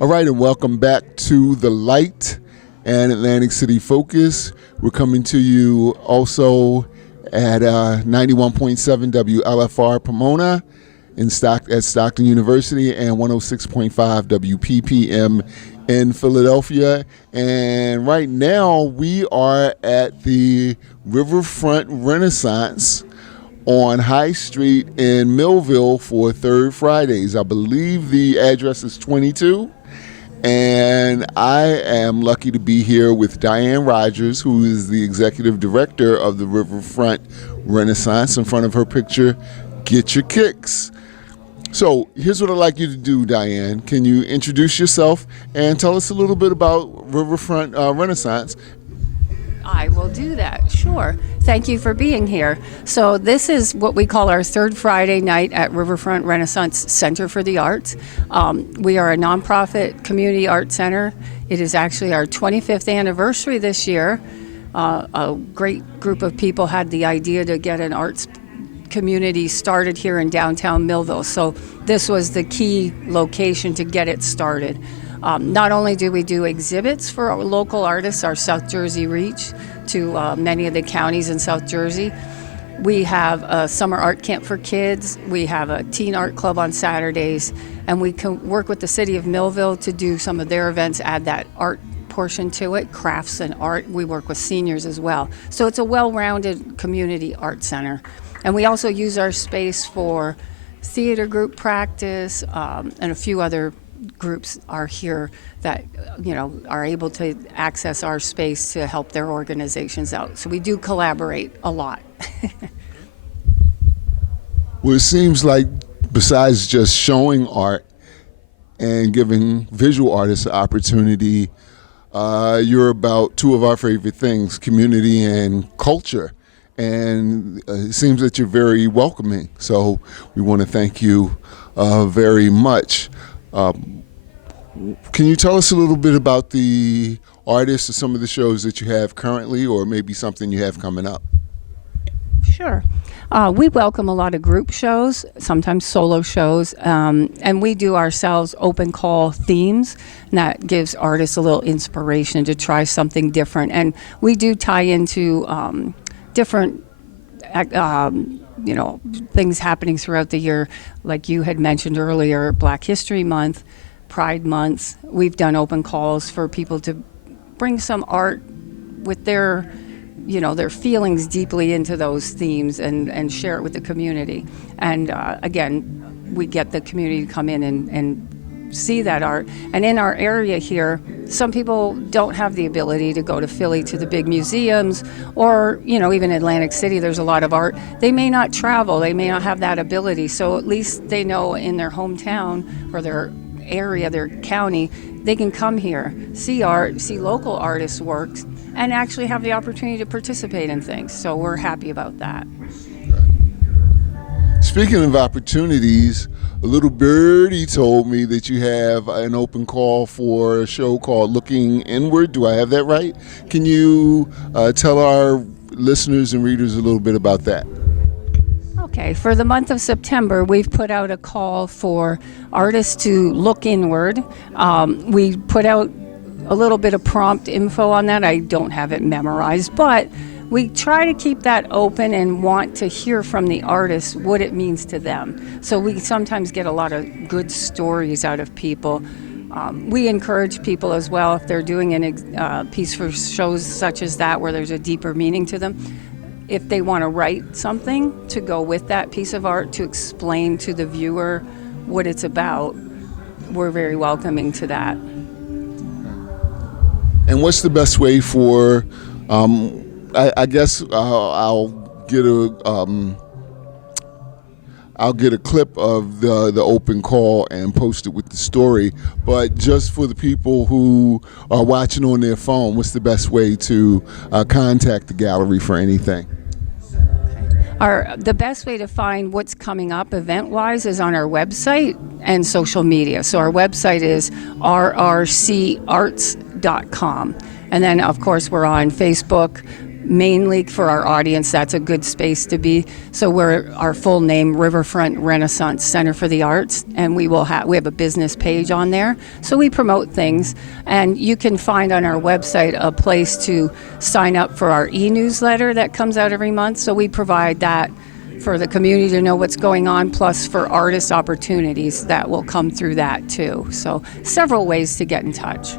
All right, and welcome back to The Light and Atlantic City Focus. We're coming to you also at 91.7 WLFR Pomona at Stockton University and 106.5 WPPM in Philadelphia. And right now we are at the Riverfront Renaissance on High Street in Millville for Third Fridays. I believe the address is 22. And I am lucky to be here with Diane Rogers, who is the executive director of the Riverfront Renaissance. In front of her picture, Get Your Kicks. So here's what I'd like you to do, Diane. Can you introduce yourself and tell us a little bit about Riverfront Renaissance? I will do that, sure. Thank you for being here. So this is what we call our third Friday night at Riverfront Renaissance Center for the Arts. We are a nonprofit community art center. It is actually our 25th anniversary this year. A great group of people had the idea to get an arts community started here in downtown Millville. So this was the key location to get it started. Not only do we do exhibits for our local artists, our South Jersey reach to many of the counties in South Jersey. We have a summer art camp for kids. We have a teen art club on Saturdays. And we can work with the city of Millville to do some of their events, add that art portion to it, crafts and art. We work with seniors as well. So it's a well-rounded community art center. And we also use our space for theater group practice and a few other groups are here that are able to access our space to help their organizations out. So we do collaborate a lot. Well, it seems like besides just showing art and giving visual artists an opportunity, you're about two of our favorite things, community and culture. And it seems that you're very welcoming. So we want to thank you very much. Can you tell us a little bit about the artists or some of the shows that you have currently, or maybe something you have coming up? Sure. We welcome a lot of group shows, sometimes solo shows, and we do ourselves open call themes, and that gives artists a little inspiration to try something different. And we do tie into different things happening throughout the year, like you had mentioned earlier, Black History Month, Pride Months. We've done open calls for people to bring some art with their feelings deeply into those themes and share it with the community. And again, we get the community to come in and see that art. And in our area here, some people don't have the ability to go to Philly to the big museums, or even Atlantic City, there's a lot of art. They may not travel, they may not have that ability, so at least they know in their hometown or their area, their county, they can come here, see art, see local artists' works, and actually have the opportunity to participate in things. So we're happy about that. Speaking of opportunities, a little birdie told me that you have an open call for a show called Looking Inward. Do I have that right? Can you tell our listeners and readers a little bit about that? Okay, for the month of September, we've put out a call for artists to look inward. We put out a little bit of prompt info on that. I don't have it memorized, but we try to keep that open and want to hear from the artists what it means to them. So we sometimes get a lot of good stories out of people. We encourage people as well, if they're doing a piece for shows such as that where there's a deeper meaning to them, if they want to write something to go with that piece of art to explain to the viewer what it's about, we're very welcoming to that. And what's the best way for, I guess I'll get a clip of the open call and post it with the story, but just for the people who are watching on their phone, what's the best way to contact the gallery for anything? The best way to find what's coming up event-wise is on our website and social media. So our website is rrcarts.com. And then, of course, we're on Facebook, mainly for our audience, that's a good space to be. So we're our full name, Riverfront Renaissance Center for the Arts, and we have a business page on there. So we promote things, and you can find on our website a place to sign up for our e-newsletter that comes out every month. So we provide that for the community to know what's going on, plus for artist opportunities that will come through that too. So several ways to get in touch.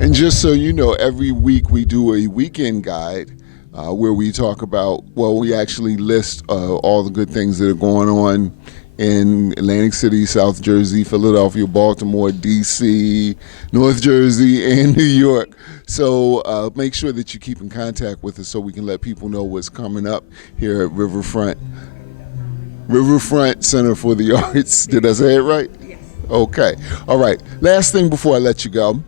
And just so you know, every week we do a weekend guide where we talk about, we actually list all the good things that are going on in Atlantic City, South Jersey, Philadelphia, Baltimore, D.C., North Jersey, and New York. So make sure that you keep in contact with us so we can let people know what's coming up here at Riverfront Center for the Arts. Did I say it right? Yes. Okay. All right. Last thing before I let you go.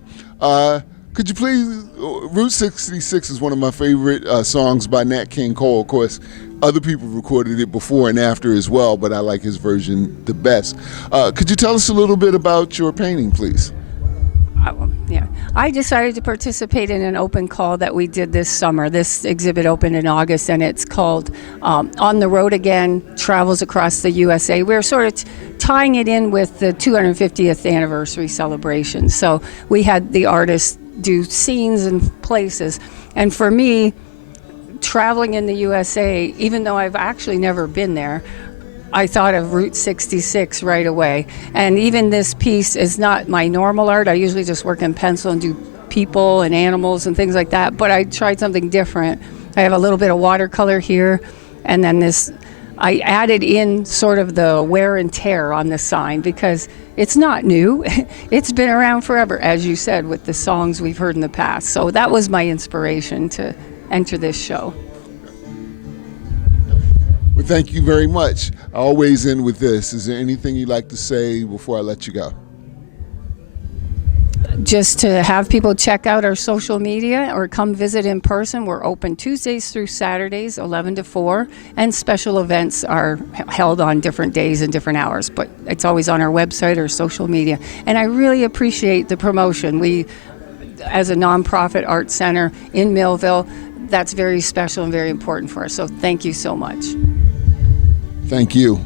Could you please, Route 66 is one of my favorite songs by Nat King Cole. Of course, other people recorded it before and after as well, but I like his version the best. Could you tell us a little bit about your painting, please? Yeah, I decided to participate in an open call that we did this summer. This exhibit opened in August, and it's called On the Road Again, Travels Across the USA. We're sort of tying it in with the 250th anniversary celebration. So we had the artists do scenes and places. And for me, traveling in the USA, even though I've actually never been there, I thought of Route 66 right away. And even this piece is not my normal art. I usually just work in pencil and do people and animals and things like that. But I tried something different. I have a little bit of watercolor here. And then I added in sort of the wear and tear on the sign because it's not new. It's been around forever, as you said, with the songs we've heard in the past. So that was my inspiration to enter this show. Well, thank you very much. I always end with this. Is there anything you'd like to say before I let you go? Just to have people check out our social media or come visit in person. We're open Tuesdays through Saturdays, 11 to 4, and special events are held on different days and different hours, but it's always on our website or social media. And I really appreciate the promotion. We, as a nonprofit art center in Millville, that's very special and very important for us. So thank you so much. Thank you.